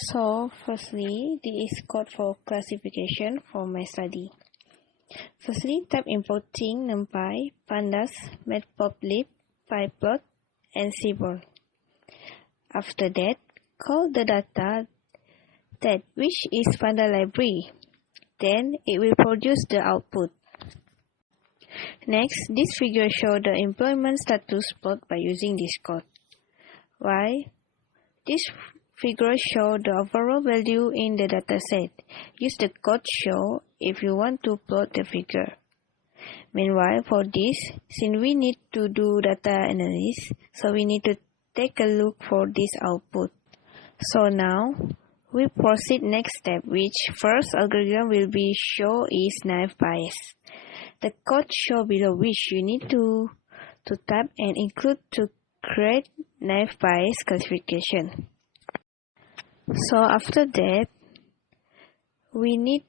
So firstly, this is code for classification for my study. Firstly, type importing NumPy, pandas, matplotlib, pyplot, and seaborn. After that, call the data that which is panda library. Then it will produce the output. Next, this figure shows the employment status plot by using this code. Why? This figure shows the overall value in the dataset. Use the code show if you want to plot the figure. Meanwhile, for this, since we need to do data analysis, so we need to take a look for this output. So now, we proceed next step, which first algorithm will be show is naive Bayes. The code show below which you need to type and include to create naive Bayes classification. So after that, we need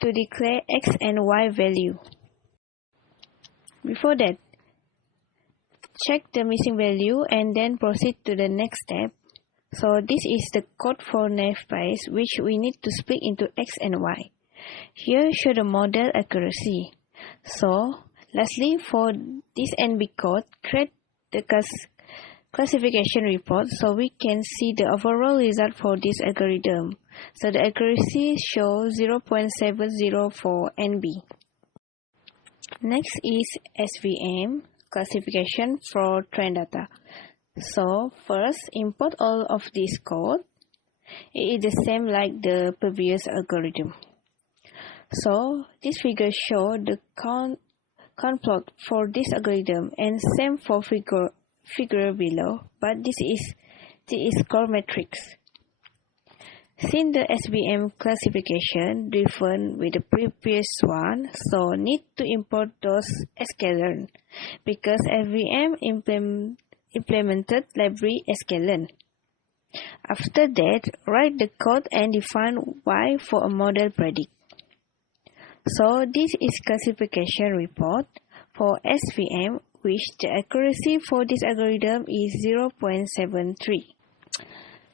to declare X and Y value. Before that, check the missing value and then proceed to the next step. So this is the code for naive Bayes which we need to split into X and Y. Here show the model accuracy. So lastly, for this NB code, create the classification report so we can see the overall result for this algorithm. So the accuracy shows 0.704 NB. Next is SVM classification for train data. So first, import all of this code. It is the same like the previous algorithm. So this figure shows the count plot for this algorithm and same for figure below, but this is core matrix. Since the SVM classification different with the previous one, so need to import those sklearn because SVM implemented library sklearn. After that, write the code and define Y for a model predict. So this is classification report for SVM, which the accuracy for this algorithm is 0.73.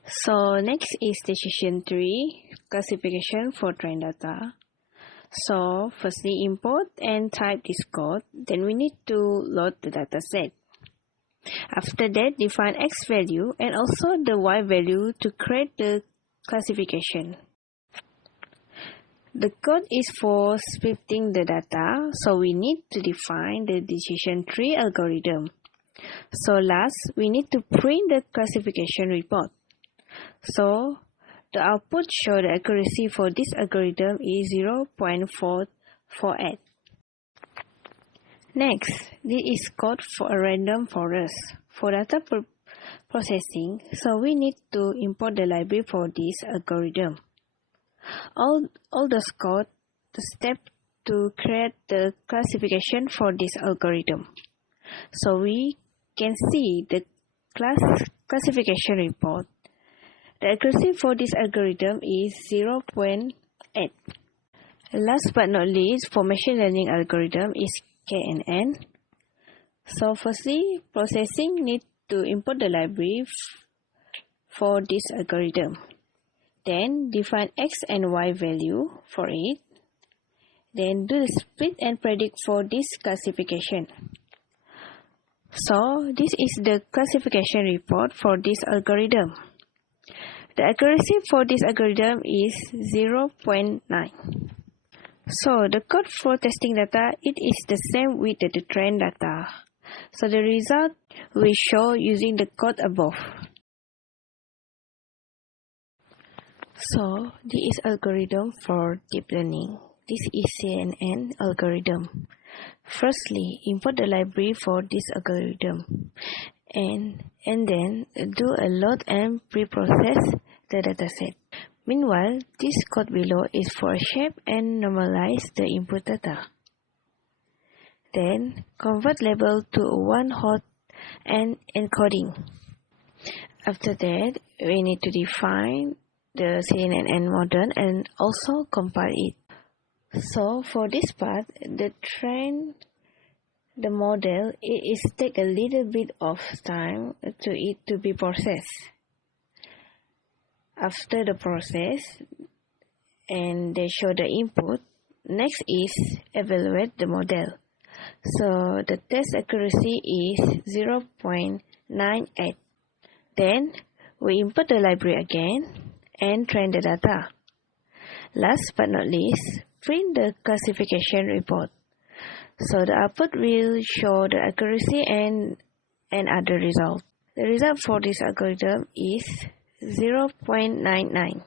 So next is decision tree classification for train data. So firstly import and type this code, then we need to load the dataset. After that, define X value and also the Y value to create the classification. The code is for splitting the data, so we need to define the decision tree algorithm. So last, we need to print the classification report. So the output shows the accuracy for this algorithm is 0.448. Next, this is code for a random forest for data processing, so we need to import the library for this algorithm. All those code, the step to create the classification for this algorithm. So we can see the classification report. The accuracy for this algorithm is 0.8. Last but not least, for machine learning algorithm is KNN. So firstly, processing need to import the library for this algorithm. Then define X and Y value for it. Then do the split and predict for this classification. So this is the classification report for this algorithm. The accuracy for this algorithm is 0.9. So the code for testing data, it is the same with the train data. So the result we show using the code above. So this is algorithm for deep learning. This is CNN algorithm. Firstly, import the library for this algorithm and then do a load and pre-process the dataset. Meanwhile, this code below is for shape and normalize the input data. Then convert label to one hot and encoding. After that, we need to define the CNN model and also compile it. So for this part, the model is take a little bit of time to be processed. After the process and they show the input, next is evaluate the model. So the test accuracy is 0.98. Then we import the library again and train the data. Last but not least, print the classification report. So the output will show the accuracy and other results. The result for this algorithm is 0.99.